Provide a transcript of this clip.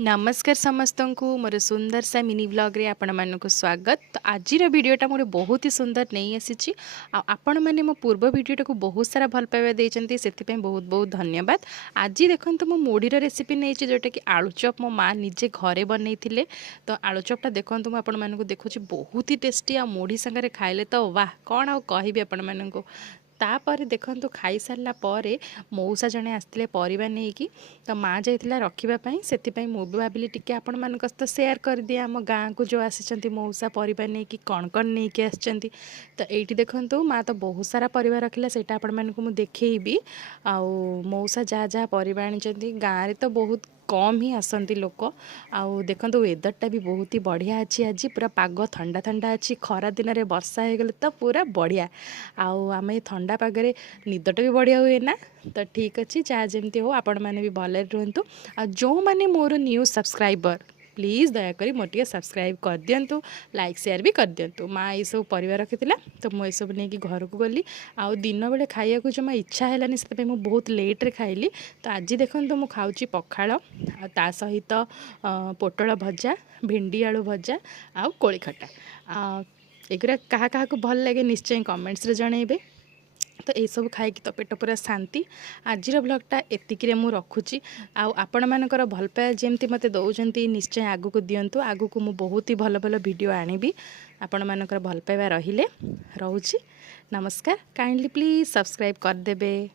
नमस्कार समस्त को मोर सुंदर सा मिनी ब्लॉग रे आपण मानक स्वागत। तो आज वीडियोटा मोर बहुत ही सुंदर नहीं आसी आपण मैंने मो पूर्व वीडियोटा को बहुत सारा भल पाइबा देइचंती से बहुत बहुत धन्यवाद। आज देखंतु मो मुढ़ीर रेसिपी नहीं जोटा कि आलू चॉप मो माँ निजे घरे बनई थिले। तो आलू चॉपटा देखंतु आपण मानक देखुची बहुत ही टेस्टी आ मुढ़ी संगे खाइले तो वाह कौन आ कहबी आपण मानक। तापर देखंतु खाई सारला परे मौसा जने आसते परिबा नहीं कि तो माँ जाइला रखापी से मुझे भाविली टी आपण मान सहित सेयार कर दिए आम गाँ को जो आसी मौसा परिबा नहीं कि कौन कौन नहीं कि आसचंती। तो ये देखंतु माँ तो बहुत सारा परिबा रखिला सेटा आपण मानकु मु देखैबी। आउ मौसा जहाँ जहाँ परिबा आनिचंती गाँ रे तो बहुत कम ही आसती लोक। आउ देखो वेदरटा भी बहुत ही बढ़िया अच्छी आज पूरा पाग ठंडा ठंडा अच्छी खरा दिन में वर्षा हो गले तो पूरा बढ़िया। आउ आम ये ठंडा पागरे निदटा भी बढ़िया हुए ना। तो ठीक अच्छे जहाँ जमी हो आपण मैंने भी भले रुहतु। आ जो मैंने मोर न्यू सब्सक्राइबर प्लीज़ दयाकोरी मोर टे सब्सक्राइब कर दिंतु, लाइक शेयर भी कर दिंतु। माँ ये सब परिवार रखी तो मुझे सब नहीं घर को गली। आउ दिन बेले खाइया जमा इच्छा है से मुझे बहुत लेट्रे खाइली। तो आज देखो तो मुझे खाऊँ पखाड़ ता सहित पोटल भजा, भिंडी आलू भजा आउ कोली खटा। एगुरा क्या क्या भल लगे निश्चय कमेंट्स रे जनइबे। तो ये सब खाई तो पेट पूरा शांति। आज ब्लॉगटा एतिकी मु रखुची। आपण मानकर भल पाए जमती मते दौरान निश्चय आगु को दिंतु। आगु को मु बहुत ही भल भल वीडियो आनिबी। आपण मानकर भल पाइबा रहिले रोची। नमस्कार। काइंडली प्लीज सब्सक्राइब कर देबे।